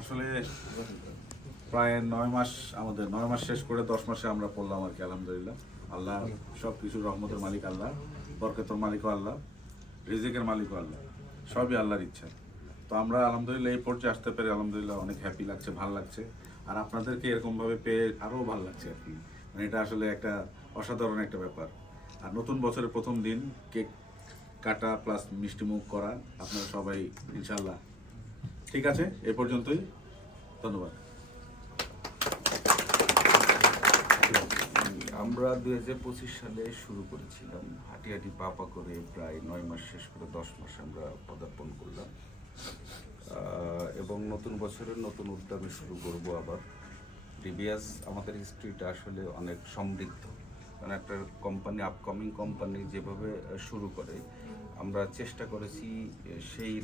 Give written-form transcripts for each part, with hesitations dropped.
আসলে প্রায় 9 মাস, আমাদের 9 মাস শেষ করে 10 মাসে আমরা পড়লাম আর কি। আলহামদুলিল্লাহ, আল্লাহ সব কিছুর রহমতের মালিক আল্লাহ, বরকতের মালিকও আল্লাহ, রিজিকের মালিকও আল্লাহ, সবই আল্লাহর ইচ্ছা। তো আমরা আলহামদুলিল্লাহ এই পর্যায়ে আসতে পেরে আলহামদুলিল্লাহ অনেক হ্যাপি লাগছে, ভালো লাগছে। আর আপনাদেরকে এরকমভাবে পেয়ে আরও ভালো লাগছে আর কি। মানে এটা আসলে একটা অসাধারণ একটা ব্যাপার। আর নতুন বছরের প্রথম দিন কেক কাটা প্লাস মিষ্টি মুখ করা, আপনারা সবাই ইনশাল্লাহ ঠিক আছে। এ পর্যন্তই, ধন্যবাদ। আমরা 2025 সালে শুরু করেছিলাম, হাঁটি হাঁটি পা করে প্রায় 9 মাস শেষ করে 10 মাসে আমরা পদার্পণ করলাম এবং নতুন বছরের নতুন উদ্যমে শুরু করব আবার। ডিবিএস আমাদের হিস্ট্রিটা আসলে অনেক সমৃদ্ধ, কারণ একটা কোম্পানি, আপকামিং কোম্পানি যেভাবে শুরু করে আমরা চেষ্টা করেছি সেই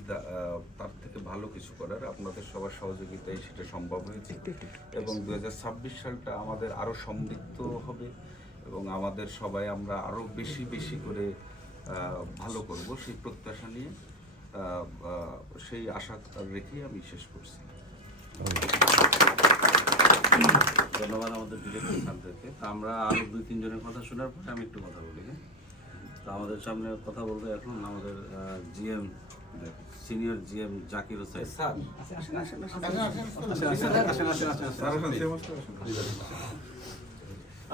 তার থেকে ভালো কিছু করার। আপনাদের সবার সহযোগিতায় সেটা সম্ভব হয়েছে এবং 2026 সালটা আমাদের আরও সমৃদ্ধ হবে এবং আমাদের সবাই আমরা আরও বেশি বেশি করে ভালো করব সেই প্রত্যাশা নিয়ে, সেই আশা রেখে আমি শেষ করছি। ধন্যবাদ আমাদের ডিরেক্টর স্যারদেরকে। আমরা আরও 2-3 জনের কথা শোনার পরে আমি একটু কথা বলি। তো আমাদের সামনে কথা বলতে এখন আমাদের GM, senior GM Zakir Hossain sir.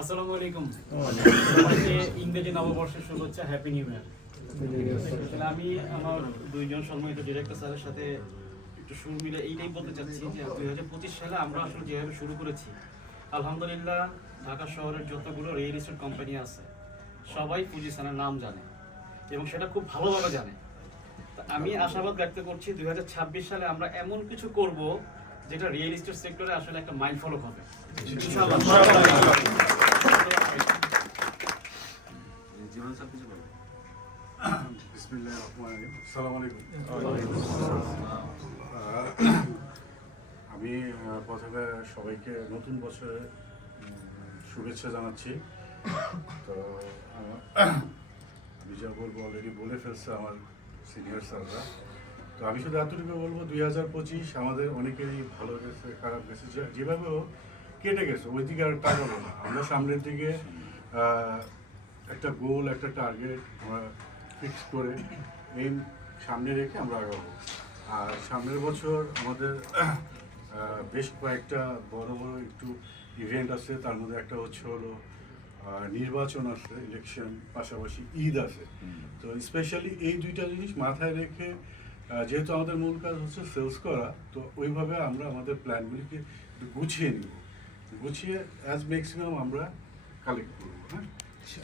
আসসালামু আলাইকুম, সবাইকে ইংরেজি নববর্ষের শুভেচ্ছা, হ্যাপি নিউ ইয়ার। আমি আমার 2জন সম্মানিত ডিরেক্টর স্যারের সাথে একটু সুর মিলে এইটাই বলতে চাচ্ছি যে 2025 সালে আমরা আসলে যেভাবে শুরু করেছি, আলহামদুলিল্লাহ ঢাকা শহরের যতগুলো রিয়েল এস্টেট কোম্পানি আছে সবাই পজিশনের নাম জানে এবং সেটা খুব ভালোভাবে জানে। আমি আশাবাদ ব্যক্ত করছি 2026 সালে আমরা এমন কিছু করব যেটা রিয়েল এস্টেট সেক্টরে আসলে একটা মাইল ফলক হবে ইনশাআল্লাহ। জীবন স্যার কিছু বলবেন? বিসমিল্লাহির রহমানির রহিম। আসসালামু আলাইকুম। আমি প্রথমে সবাইকে নতুন বছরে শুভেচ্ছা জানাচ্ছি। তো আমি যা বলবো অলরেডি বলে ফেলছে আমার সিনিয়র স্যাররা। তো আমি শুধু এতটুকু বলবো, 2025 আমাদের অনেকেরই ভালো গেছে, খারাপ গেছে, যেভাবে হোক কেটে গেছে, ওই দিকে আর তাকাবো না। আমরা সামনের দিকে একটা গোল, একটা টার্গেট আমরা ফিক্স করে এই সামনে রেখে আমরা আগাবো। আর সামনের বছর আমাদের বেশ কয়েকটা বড় বড় একটু ইভেন্ট আছে। তার মধ্যে একটা হচ্ছে হলো নির্বাচন আছে, ইলেকশন, পাশাপাশি ঈদ আছে। তো স্পেশালি এই দুইটা জিনিস মাথায় রেখে, যেহেতু আমাদের মূল কাজ হচ্ছে সেলস করা, তো ওইভাবে আমরা আমাদের প্ল্যানগুলিকে একটু গুছিয়ে নিব, গুছিয়ে অ্যাজ ম্যাক্সিমাম আমরা কালেক্ট করবো। হ্যাঁ,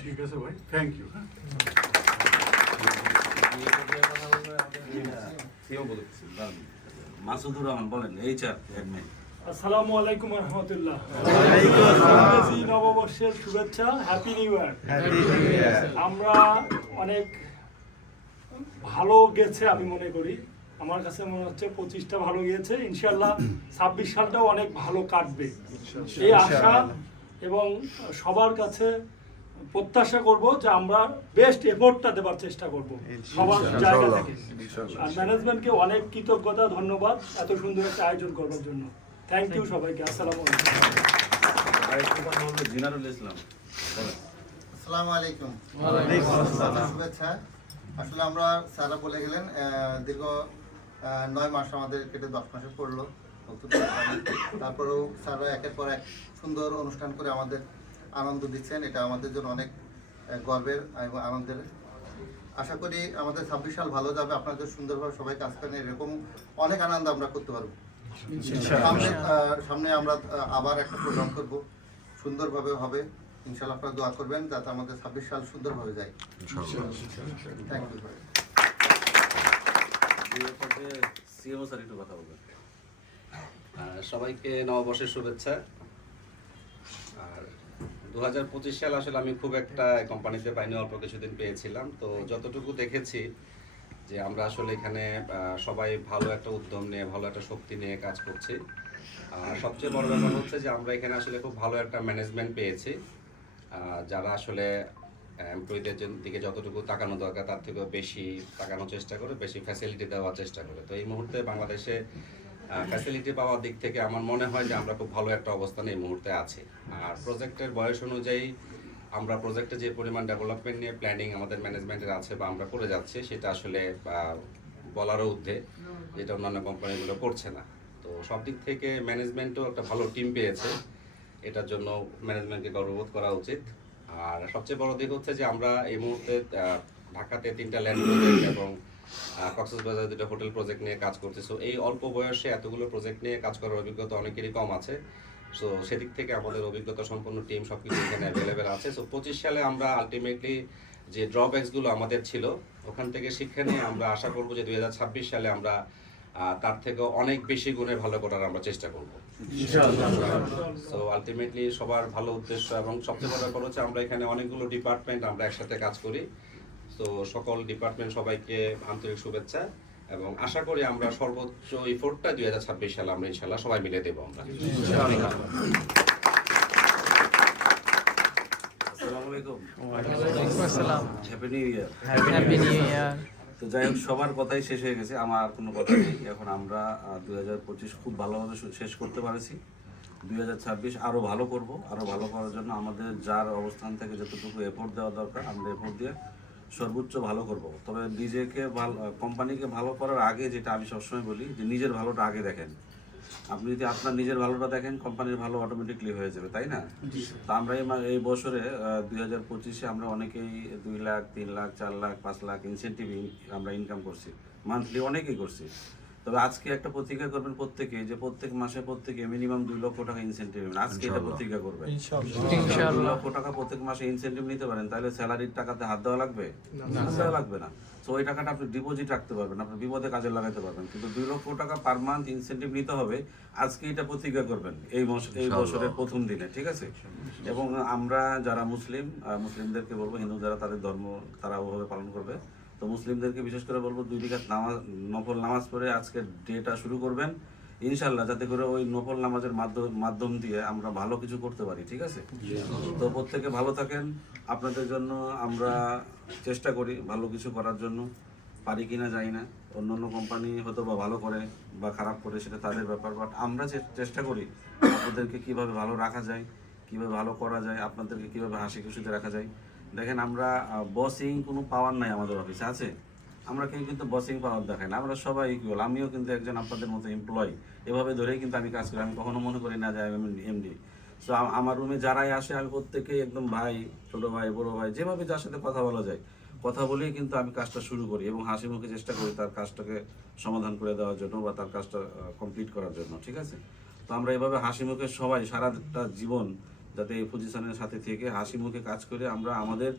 ঠিক আছে ভাই, থ্যাংক ইউ। হ্যাঁ, মাসুদুর রহমান বলেন, এইচআর অ্যাডমিন। আসসালামু আলাইকুম রহমতুল্লাহ। নববর্ষের শুভেচ্ছা, হ্যাপি নিউ ইয়ার। আমরা অনেক ভালো গেছে আমি মনে করি, আমার কাছে মনে হচ্ছে 25টা ভালো গিয়েছে। ইনশাআল্লাহ 26 সালটাও অনেক ভালো কাটবে এই আশা এবং সবার কাছে প্রত্যাশা করব যে আমরা বেস্ট এফোর্টটা দেবার চেষ্টা করব সবার জায়গা থেকে। আর ম্যানেজমেন্টকে অনেক কৃতজ্ঞতা, ধন্যবাদ এত সুন্দর একটা আয়োজন করবার জন্য। থ্যাংক ইউ সবাইকে। আসসালামু আলাইকুম। জিনারুল ইসলাম বলেন। আসসালামু আলাইকুম। শুভেচ্ছা। আসলে আমরা স্যারা বলে গেলেন, দীর্ঘ 9 মাস আমাদের কেটে 10 মাসে পড়লো নতুন কোম্পানি। তারপরেও স্যাররা একের পর এক সুন্দর অনুষ্ঠান করে আমাদের আনন্দ দিচ্ছেন, এটা আমাদের জন্য অনেক গর্বের এবং আনন্দের। আশা করি আমাদের 26 সাল ভালো যাবে, আপনাদের সুন্দরভাবে সবাই কাজ করেন, এরকম অনেক আনন্দ আমরা করতে পারবো। সামনে আমরা আবার একটা প্রোগ্রাম করব, সুন্দরভাবে হবে ইনশাআল্লাহ। আপনারা দোয়া করবেন যাতে আমাদের 26 সাল সুন্দরভাবে যায়। থ্যাংক ইউ ভাই। সিএমও স্যার একটু কথা বলবেন। সবাইকে নববর্ষের শুভেচ্ছা। আর 2025 সাল আসলে আমি খুব একটা কোম্পানিতে পাইনি, অল্প কিছুদিন পেয়েছিলাম। তো যতটুকু দেখেছি যে আমরা আসলে এখানে সবাই ভালো একটা উদ্যম নিয়ে, ভালো একটা শক্তি নিয়ে কাজ করছি। আর সবচেয়ে বড় ব্যাপার হচ্ছে যে আমরা এখানে আসলে খুব ভালো একটা ম্যানেজমেন্ট পেয়েছি, যারা আসলে এমপ্লয়ীদের দিকে যতটুকু তাকানো দরকার তার থেকেও বেশি তাকানোর চেষ্টা করে, বেশি ফ্যাসিলিটি দেওয়ার চেষ্টা করে। তো এই মুহূর্তে বাংলাদেশে ফ্যাসিলিটি পাওয়ার দিক থেকে আমার মনে হয় যে আমরা খুব ভালো একটা অবস্থানে এই মুহূর্তে আছি। আর প্রজেক্টের বয়স অনুযায়ী আমরা প্রজেক্টে যে পরিমাণ ডেভেলপমেন্ট নিয়ে প্ল্যানিং আমাদের ম্যানেজমেন্টের আছে বা আমরা করে যাচ্ছি, সেটা আসলে বলারও ঊর্ধ্বে, যেটা অন্যান্য কোম্পানিগুলো করছে না। তো সব দিক থেকে ম্যানেজমেন্টও একটা ভালো টিম পেয়েছে, এটার জন্য ম্যানেজমেন্টকে গর্ববোধ করা উচিত। আর সবচেয়ে বড় দিক হচ্ছে যে আমরা এই মুহূর্তে ঢাকাতে 3টা ল্যান্ড প্রজেক্ট এবং কক্সবাজারে 2টা হোটেল প্রজেক্ট নিয়ে কাজ করছি। সো এই অল্প বয়সে এতগুলো প্রজেক্ট নিয়ে কাজ করার অভিজ্ঞতা অনেকেরই কম আছে। সো সেদিক থেকে আমাদের অভিজ্ঞতা সম্পন্ন টিম সবকিছু এখানে অ্যাভেলেবেল আছে। সো 25 সালে আমরা আলটিমেটলি যে ড্রব্যাকসগুলো আমাদের ছিল ওখান থেকে শিক্ষা নিয়ে আমরা আশা করব যে 2026 সালে আমরা তার থেকে অনেক বেশি গুণে ভালো করার আমরা চেষ্টা করব। সো আলটিমেটলি সবার ভালো উদ্দেশ্য এবং সবচেয়ে বড় ব্যাপার হচ্ছে আমরা এখানে অনেকগুলো ডিপার্টমেন্ট আমরা একসাথে কাজ করি। তো সকল ডিপার্টমেন্ট সবাইকে আন্তরিক শুভেচ্ছা এবং আশা করি আমরা সর্বোচ্চ এফোর্টটা 2026 সালে আমরা ইনশাআল্লাহ সবাই মিলে দেবো আমরা। আসসালামু আলাইকুম। ওয়ালাইকুম আসসালাম। Happy new year. Happy new year. তো যাই হোক, সবার কথাই শেষ হয়ে গেছে, আমার আর কোনো কথা নেই। এখন আমরা 2025 খুব ভালোভাবে শেষ করতে পারছি। 2026 আরও ভালো করব। আরও ভালো করার জন্য আমাদের যার অবস্থান থেকে যতটুকু এফোর্ট দেওয়া দরকার আমরা এফোর্ট দিয়ে সর্বোচ্চ ভালো করব। তবে নিজেকে ভালো, কোম্পানিকে ভালো করার আগে যেটা আমি সবসময় বলি যে নিজের ভালোটা আগে দেখেন। আপনি যদি আপনার নিজের ভালোটা দেখেন, কোম্পানির ভালো অটোমেটিকলি হয়ে যাবে, তাই না? তো আমরা এই বছরে 2025-এ আমরা অনেকেই 2 লাখ, 3 লাখ, 4 লাখ, 5 লাখ ইনসেন্টিভ আমরা ইনকাম করছি, মান্থলি অনেকেই করছি। তবে আজকে একটা প্রতিজ্ঞা করবেন প্রত্যেকে, যে প্রত্যেক মাসে প্রত্যেকে মিনিমাম 2 লক্ষ টাকা ইনসেন্টিভ নেবেন। আজকে এটা প্রতিজ্ঞা করবেন। ইনশাআল্লাহ 2 লক্ষ টাকা প্রত্যেক মাসে ইনসেন্টিভ নিতে পারেন, তাহলে স্যালারির টাকাতে হাত দেওয়া লাগবে? দেওয়া লাগবে না। তো ওই টাকাটা আপনি ডিপোজিট রাখতে পারবেন, আপনার বিপদে কাজে লাগাতে পারবেন। কিন্তু 2 লক্ষ টাকা পার মান্থ ইনসেন্টিভ নিতে হবে, আজকে এটা প্রতিজ্ঞা করবেন এই বছরের প্রথম দিনে, ঠিক আছে? এবং আমরা যারা মুসলিমদেরকে বলবো, হিন্দু যারা তাদের ধর্ম তারা ওভাবে পালন করবে। তো মুসলিমদেরকে বিশেষ করে বলবো 2 রাকাত নফল নামাজ পড়ে আজকের ডেটা শুরু করবেন ইনশাল্লাহ, যাতে করে ওই নফল নামাজের মাধ্যম দিয়ে আমরা ভালো কিছু করতে পারি, ঠিক আছে? তো প্রত্যেকে ভালো থাকেন। আপনাদের জন্য আমরা চেষ্টা করি ভালো কিছু করার জন্য, পারি কিনা জানি না। অন্য কোম্পানি হয়তো বা ভালো করে বা খারাপ করে, সেটা তাদের ব্যাপার। বাট আমরা চেষ্টা করি আপনাদেরকে কিভাবে ভালো রাখা যায়, কিভাবে ভালো করা যায়, আপনাদেরকে কিভাবে হাসি খুশিতে রাখা যায়। দেখেন, আমরা বসিং কোনো পাওয়ার নাই আমাদের অফিসে, আছে? আমরা কেউ কিন্তু বসিং পাওয়ার দেখাই না, আমরা সবাই ইকুয়াল। আমিও কিন্তু একজন আপনাদের মতো এমপ্লয়ি, এভাবে ধরেই কিন্তু আমি কাজ করি। আমি কখনো মনে করি না যে আমি এমডি। সো আমার রুমে যারাই আসে আমি প্রত্যেকেই একদম ভাই, ছোটো ভাই, বড়ো ভাই, যেভাবে যার সাথে কথা বলা যায় কথা বলেই কিন্তু আমি কাজটা শুরু করি এবং হাসি মুখে চেষ্টা করি তার কাজটাকে সমাধান করে দেওয়ার জন্য বা তার কাজটা কমপ্লিট করার জন্য, ঠিক আছে? তো আমরা এভাবে হাসি মুখে সবাই সারাটা জীবন যাতে এই পজিশনের সাথে থেকে হাসি মুখে কাজ করে আমরা আমাদের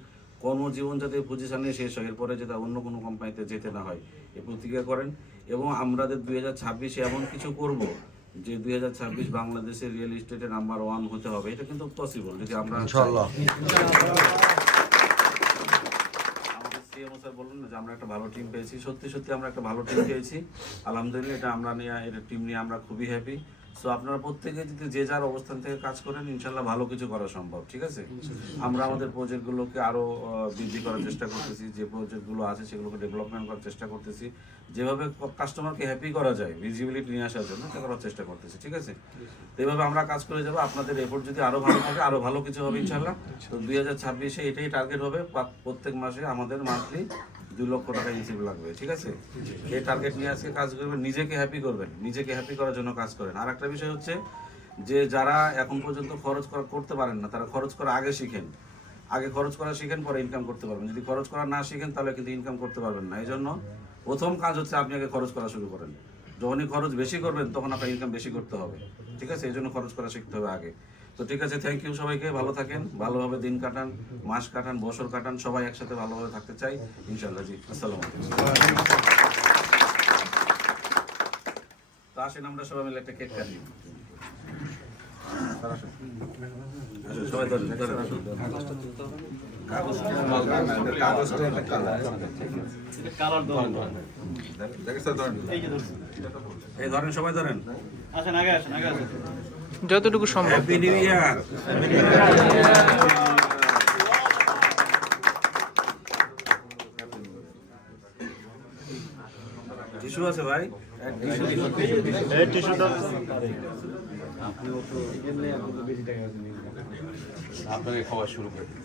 কর্মজীবন যাতে এই পজিশনে শেষ হয়, এরপরে যাতে অন্য কোনো কোম্পানিতে যেতে না হয়, এই প্রতিজ্ঞা করেন। এবং আমাদের 2026-এ এমন কিছু করব যে 2026 বাংলাদেশের রিয়েল এস্টেটে নাম্বার 1 হতে হবে। এটা কিন্তু পসিবল যদি আমরা ইনশাআল্লাহ। আমাদের সিএমও স্যার বললেন না যে আমরা একটা ভালো টিম পেয়েছি। সত্যি সত্যি আমরা একটা ভালো টিম পেয়েছি, আলহামদুলিল্লাহ। এটা আমরা নিয়ে, এটা টিম নিয়ে আমরা খুবই হ্যাপি। সো আপনারা প্রত্যেকে যদি যে যার অবস্থান থেকে কাজ করেন, ইনশাল্লাহ ভালো কিছু করা সম্ভব, ঠিক আছে? আমরা আমাদের প্রজেক্টগুলোকে আরও বৃদ্ধি করার চেষ্টা করতেছি, যে প্রজেক্টগুলো আছে সেগুলোকে ডেভেলপমেন্ট করার চেষ্টা করতেছি, যেভাবে কাস্টমারকে হ্যাপি করা যায়, ভিজিবিলিটি নিয়ে আসার জন্য সেটা করার চেষ্টা করতেছি, ঠিক আছে? তো এইভাবে আমরা কাজ করে যাবো। আপনাদের এফোর্ট যদি আরও ভালো থাকে, আরও ভালো কিছু হবে ইনশাল্লাহ। তো 2026-এ এটাই টার্গেট হবে, প্রত্যেক মাসে আমাদের মান্থলি 2 লক্ষ টাকা ইনসেন্টিভ লাগবে, ঠিক আছে? এই টার্গেট নিয়ে আজকে কাজ করবেন, নিজেকে হ্যাপি করবেন, নিজেকে হ্যাপি করার জন্য কাজ করেন। আর একটা বিষয় হচ্ছে যে যারা এখন পর্যন্ত খরচ করতে পারেন না, তারা খরচ করা আগে শিখেন। আগে খরচ করা শিখেন, পরে ইনকাম করতে পারবেন। যদি খরচ করা না শিখেন তাহলে কিন্তু ইনকাম করতে পারবেন না। এই জন্য প্রথম কাজ হচ্ছে আপনি আগে খরচ করা শুরু করেন। যখনই খরচ বেশি করবেন তখন আপনার ইনকাম বেশি করতে হবে, ঠিক আছে? এই জন্য খরচ করা শিখতে হবে আগে। তো ঠিক আছে, থ্যাংক ইউ সবাইকে। ভালো থাকেন, ভালোভাবে দিন কাটান, মাস কাটান, বছর কাটান, সবাই একসাথে ভালোভাবে থাকতে চাই ইনশাআল্লাহ। জি, আসসালামু আলাইকুম। তো আসেন আমরা সবাই মিলে একটা কেক কাটি। সবাই ধরেন, এই ধরেন, সবাই ধরেন। আসেন, আগে আসেন, আগে আসেন। যতটুকু সম্ভব। Happy new year. যিশু টিস্যু আছে ভাই? আপনাকে খাওয়া শুরু করে দিন।